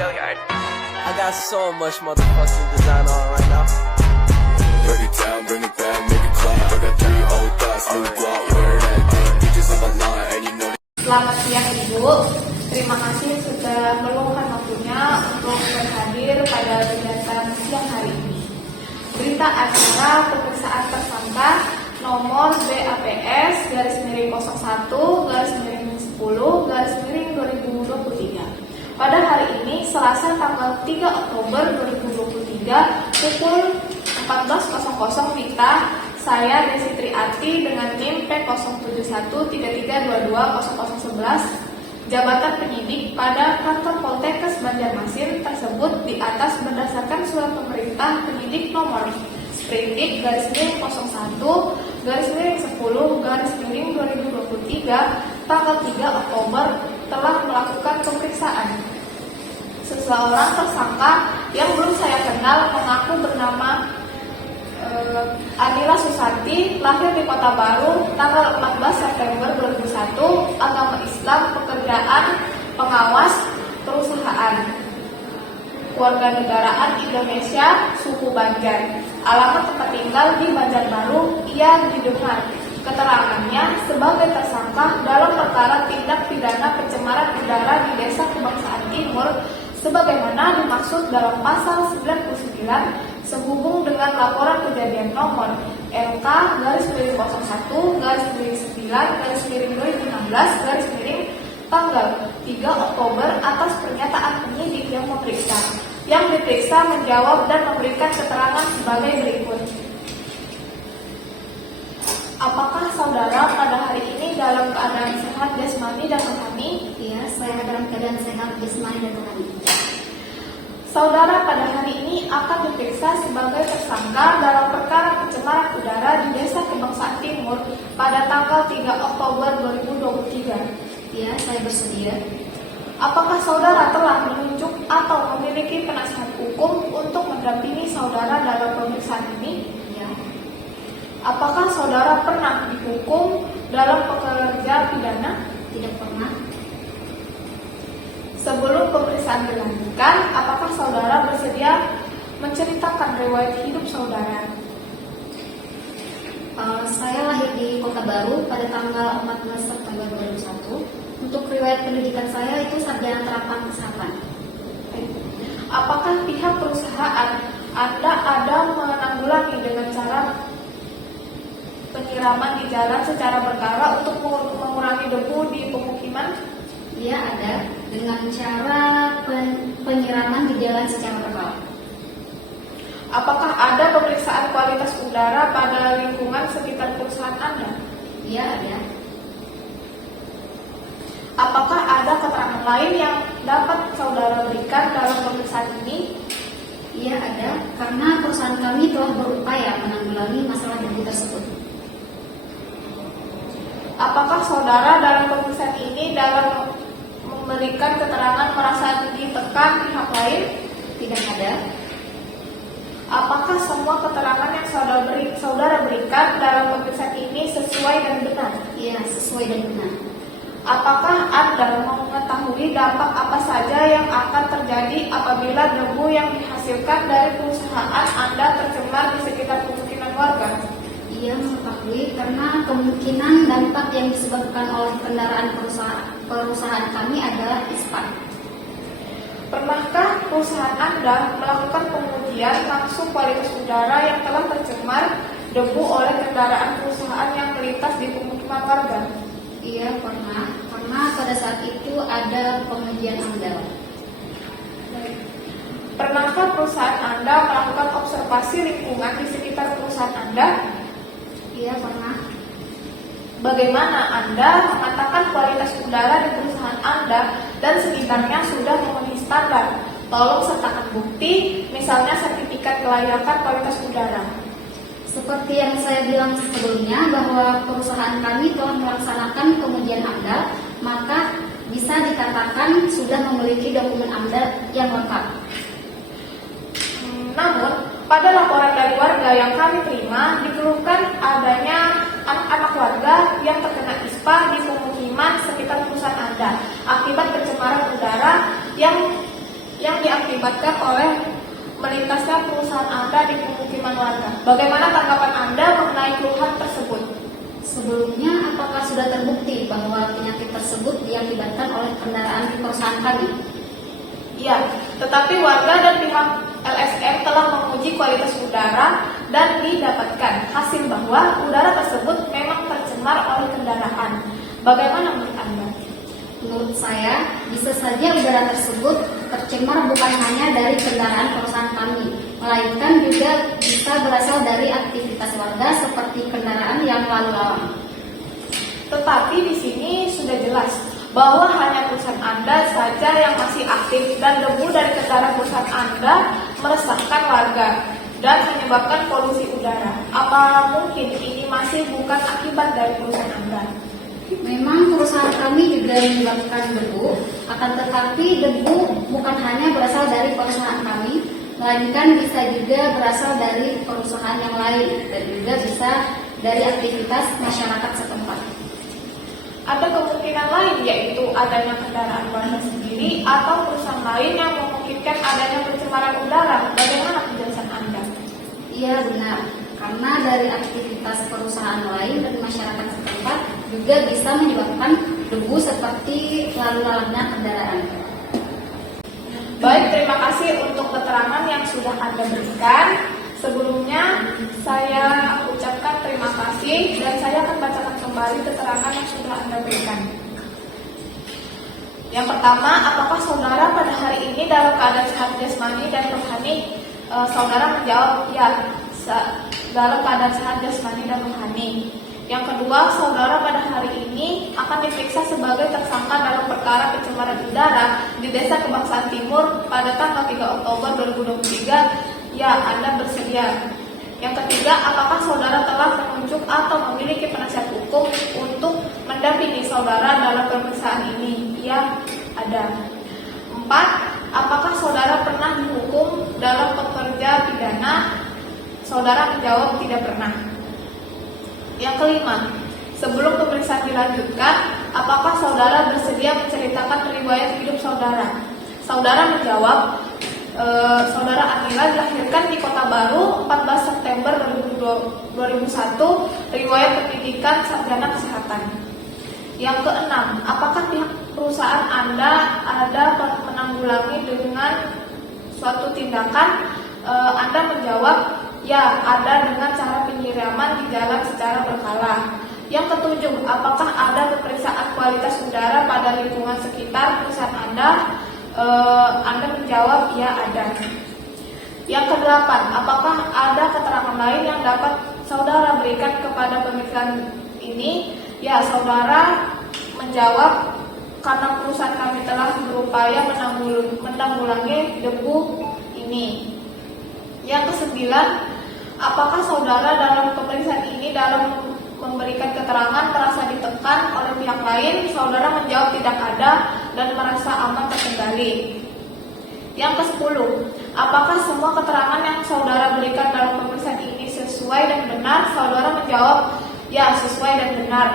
I got so much motherfucking design on right now. Break it down, bring it back, make it clap. I got 3 old thoughts, new guap, where that thing. Bitches on my line, and you know. Selamat siang Ibu, terima kasih sudah meluangkan waktunya untuk berhadir pada kegiatan siang hari ini. Berita acara pemeriksaan tersangka nomor BAPS /10/10/2023. Pada hari ini, Selasa tanggal 3 Oktober 2023 pukul 14.00 WITA, saya Desi Triati dengan NIM P071332200011, jabatan penyidik pada kantor Poltekkes Banjarmasin tersebut di atas berdasarkan surat pemerintah penyidik nomor Sprindik /01/10/2023 tanggal 3 Oktober telah melakukan pemeriksaan. Seseorang tersangka yang belum saya kenal mengaku bernama Adila Susanti, lahir di Kota Baru, tanggal 14 September 2001, agama Islam, pekerjaan pengawas perusahaan, kewarganegaraan Indonesia, suku Banjar, alamat tempat tinggal di Banjarbaru, ia didengar keterangannya sebagai tersangka dalam perkara tindak pidana pencemaran udara di Desa Kebangsaan Timur sebagaimana dimaksud dalam pasal 99 sehubung dengan laporan kejadian nomor LK-01-9-2016 tanggal 3 Oktober atas pernyataan penyidik yang memeriksa. Yang diperiksa menjawab dan memberikan keterangan sebagai berikut. Apakah saudara pada hari ini dalam keadaan sehat jasmani dan rohani? Iya, saya dalam keadaan sehat jasmani dan rohani. Saudara pada hari ini akan diperiksa sebagai tersangka dalam perkara pencemaran udara di Desa Kebangsaan Timur pada tanggal 3 Oktober 2023. Iya, saya bersedia. Apakah saudara telah menunjuk atau memiliki penasihat hukum untuk mendampingi saudara dalam pemeriksaan ini? Iya. Apakah saudara pernah dihukum dalam pekerja pidana? Tidak pernah. Sebelum pemeriksaan dilanjutkan, apakah saudara bersedia menceritakan riwayat hidup saudara? Saya lahir di Kota Baru pada tanggal 14 September 2001. Untuk riwayat pendidikan saya itu sarjana terapan kesehatan. Apakah pihak perusahaan Anda ada menanggulangi dengan cara penyiraman di jalan secara berkala untuk mengurangi debu di pemukiman? Iya, ada dengan cara penyiraman di jalan secara berkala. Apakah ada pemeriksaan kualitas udara pada lingkungan sekitar perusahaan Anda? Iya, ada. Apakah ada keterangan lain yang dapat saudara berikan dalam pemeriksaan ini? Iya, ada. Karena perusahaan kami telah berupaya menanggulangi masalah debu tersebut. Apakah saudara dalam pemeriksaan ini dalam memberikan keterangan merasa ditekan pihak lain? Tidak ada. Apakah semua keterangan yang saudara berikan dalam pemeriksaan ini sesuai dan benar? Iya, sesuai dan benar. Apakah Anda mengetahui dampak apa saja yang akan terjadi apabila debu yang dihasilkan dari perusahaan Anda tercemar di sekitar pemukiman warga? Ia mengetahui karena kemungkinan dampak yang disebabkan oleh kendaraan perusahaan kami adalah ispat. Pernahkah perusahaan Anda melakukan pengujian langsung kualitas udara yang telah tercemar debu oleh kendaraan perusahaan yang melintas di pemukiman warga? Iya, pernah. Karena pada saat itu ada pengujian AMDAL. Pernahkah perusahaan Anda melakukan observasi lingkungan di sekitar perusahaan Anda? Iya, pernah. Bagaimana Anda mengatakan kualitas udara di perusahaan Anda dan sekitarnya sudah memenuhi standar? Tolong sertakan bukti, misalnya sertifikat kelayakan kualitas udara. Seperti yang saya bilang sebelumnya bahwa perusahaan kami telah melaksanakan pengujian AMDAL, maka bisa dikatakan sudah memiliki dokumen AMDAL yang lengkap. Namun, pada laporan dari warga yang kami terima, dikeluhkan adanya anak-anak warga yang terkena ISPA di pemukiman sekitar perusahaan Anda akibat pencemaran udara yang diakibatkan oleh melintasnya perusahaan Anda di pemukiman warga. Bagaimana tanggapan Anda mengenai keluhan tersebut? Sebelumnya, apakah sudah terbukti bahwa penyakit tersebut diakibatkan oleh kendaraan di perusahaan kami? Ya, tetapi warga dan pihak LSM telah menguji kualitas udara dan didapatkan hasil bahwa udara tersebut memang tercemar oleh kendaraan. Bagaimana menurut Anda? Menurut saya, bisa saja udara tersebut tercemar bukan hanya dari kendaraan perusahaan kami, melainkan juga bisa berasal dari aktivitas warga seperti kendaraan yang lalu lalang. Tetapi di sini sudah jelas bahwa hanya perusahaan Anda saja yang masih aktif dan debu dari kendaraan perusahaan Anda meresahkan warga dan menyebabkan polusi udara. Apa mungkin ini masih bukan akibat dari perusahaan Anda? Memang perusahaan kami juga menyebabkan debu, akan tetapi debu bukan hanya berasal dari perusahaan kami, melainkan bisa juga berasal dari perusahaan yang lain dan juga bisa dari aktivitas masyarakat setempat. Ada kemungkinan lain, yaitu adanya kendaraan warga sendiri atau perusahaan lain yang memungkinkan adanya pencemaran udara. Bagaimana penjelasan Anda? Iya benar, karena dari aktivitas perusahaan lain dan masyarakat setempat juga bisa menyebabkan debu seperti lalu lalangnya kendaraan. Baik, terima kasih untuk keterangan yang sudah Anda berikan. Sebelumnya, saya ucapkan terima kasih dan saya akan bacakan kembali keterangan yang sudah Anda berikan. Yang pertama, apakah saudara pada hari ini dalam keadaan sehat jasmani dan rohani? Saudara menjawab, ya, dalam keadaan sehat jasmani dan rohani. Yang kedua, saudara pada hari ini akan diperiksa sebagai tersangka dalam perkara pencemaran udara di Desa Kebangsaan Timur pada tanggal 3 Oktober 2023. Ya, Anda bersedia. Yang ketiga, apakah saudara telah menunjuk atau memiliki penasihat hukum untuk mendampingi saudara dalam pemeriksaan ini? Ya, ada. 4. Apakah saudara pernah dihukum dalam pekerja pidana? Saudara menjawab tidak pernah. Yang kelima, sebelum pemeriksaan dilanjutkan, apakah saudara bersedia menceritakan riwayat hidup saudara? Saudara menjawab, saudara Anila dilahirkan di Kota Baru 14 September 2001, riwayat pendidikan sarjana kesehatan. Yang keenam, apakah pihak perusahaan Anda ada menanggulangi dengan suatu tindakan? Anda menjawab, ya, ada dengan cara penyiraman di jalan secara berkala. Yang ketujuh, apakah ada pemeriksaan kualitas udara pada lingkungan sekitar perusahaan Anda? Anda menjawab, ya, ada. Yang kedelapan, apakah ada keterangan lain yang dapat saudara berikan kepada pemeriksaan ini? Ya, saudara menjawab, karena perusahaan kami telah berupaya menanggulangi debu ini. Yang kesembilan, apakah saudara dalam pemeriksaan ini dalam memberikan keterangan merasa ditekan oleh pihak lain? Saudara menjawab tidak ada dan merasa aman terkendali. Yang ke-10, apakah semua keterangan yang saudara berikan dalam pemeriksaan ini sesuai dan benar? Saudara menjawab, ya, sesuai dan benar.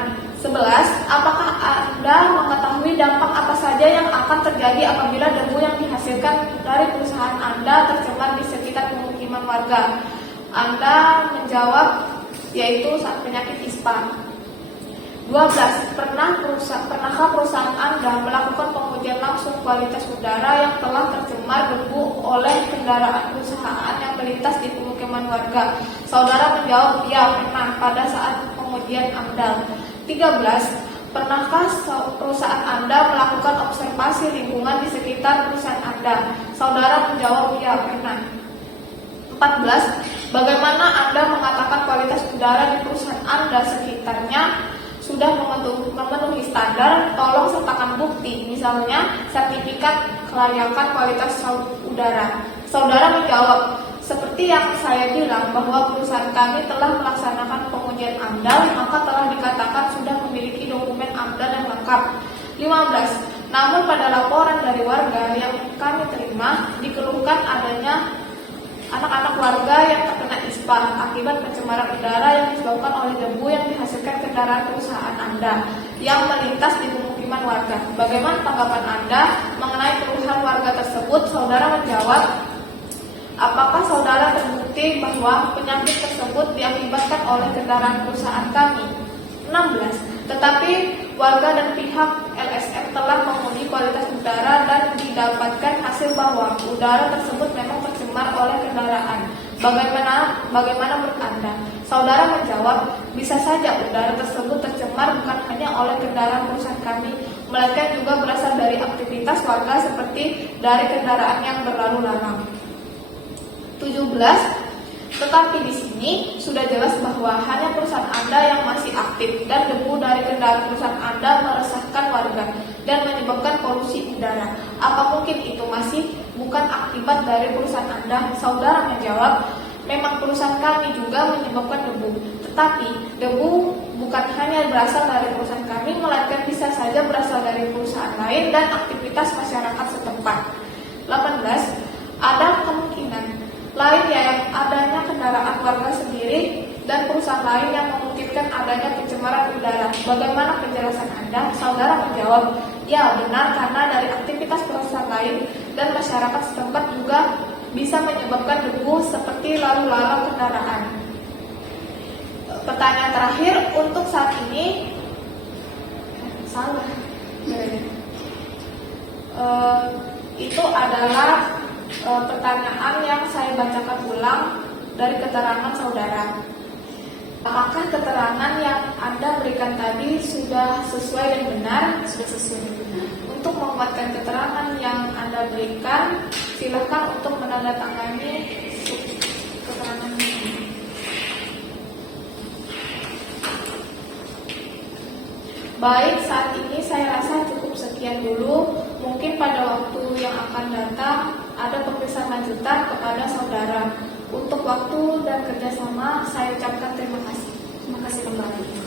11, apakah Anda mengetahui dampak apa saja yang akan terjadi apabila debu yang dihasilkan dari perusahaan Anda tercemar di sekitar pemukiman warga? Anda menjawab, yaitu penyakit ispa. 12, pernahkah perusahaan Anda melakukan pengujian langsung kualitas udara yang telah tercemar debu oleh kendaraan perusahaan yang melintas di pemukiman warga? Saudara menjawab, ya, pernah pada saat pengujian AMDAL. 13, pernahkah perusahaan Anda melakukan observasi lingkungan di sekitar perusahaan Anda? Saudara menjawab, ya, pernah. 14, bagaimana Anda mengatakan kualitas udara di perusahaan Anda sekitarnya sudah memenuhi standar? Tolong sertakan bukti, misalnya sertifikat kelayakan kualitas udara. Saudara menjawab, seperti yang saya bilang bahwa perusahaan kami telah melaksanakan pengujian AMDAL, maka telah dikatakan sudah memiliki dokumen AMDAL yang lengkap. 15, namun pada laporan dari warga yang kami terima, dikeluhkan adanya anak-anak warga yang terkena ispa akibat pencemaran udara yang disebabkan oleh debu yang dihasilkan kendaraan perusahaan Anda yang melintas di pemukiman warga. Bagaimana tanggapan Anda mengenai keluhan warga tersebut tersebut, saudara menjawab, apakah saudara terbukti bahwa penyakit tersebut diakibatkan oleh kendaraan perusahaan kami? 16. Tetapi warga dan pihak LSM telah menguji kualitas udara dan didapatkan hasil bahwa udara tersebut memang tercemar oleh kendaraan. Bagaimana menurut Anda? Saudara menjawab, bisa saja udara tersebut tercemar bukan hanya oleh kendaraan perusahaan kami, melainkan juga berasal dari aktivitas warga seperti dari kendaraan yang berlalu lalang. 17. Tetapi di sini sudah jelas bahwa hanya perusahaan Anda yang masih aktif dan debu dari kendaraan perusahaan Anda meresahkan warga dan menyebabkan polusi udara. Apa mungkin itu masih bukan akibat dari perusahaan Anda? Saudara menjawab, memang perusahaan kami juga menyebabkan debu. Tetapi debu bukan hanya berasal dari perusahaan kami, melainkan bisa saja berasal dari perusahaan lain dan aktivitas masyarakat setempat. 18. Ada kemungkinan lain yang adanya kendaraan warga sendiri dan perusahaan lain yang memungkinkan adanya pencemaran udara. Bagaimana penjelasan Anda? Saudara menjawab, ya benar, karena dari aktivitas perusahaan lain dan masyarakat setempat juga bisa menyebabkan debu seperti lalu lalang kendaraan. Pertanyaan terakhir untuk saat ini, itu adalah pertanyaan yang saya bacakan ulang dari keterangan saudara. Apakah keterangan yang Anda berikan tadi sudah sesuai dan benar? Sudah sesuai dan benar. Untuk menguatkan keterangan yang Anda berikan, silakan untuk menandatangani keterangan ini. Baik, saat ini saya rasa cukup sekian dulu. Mungkin pada waktu yang akan datang ada pemeriksaan lanjutan kepada saudara. Untuk waktu dan kerjasama saya ucapkan terima kasih. Terima kasih kembali.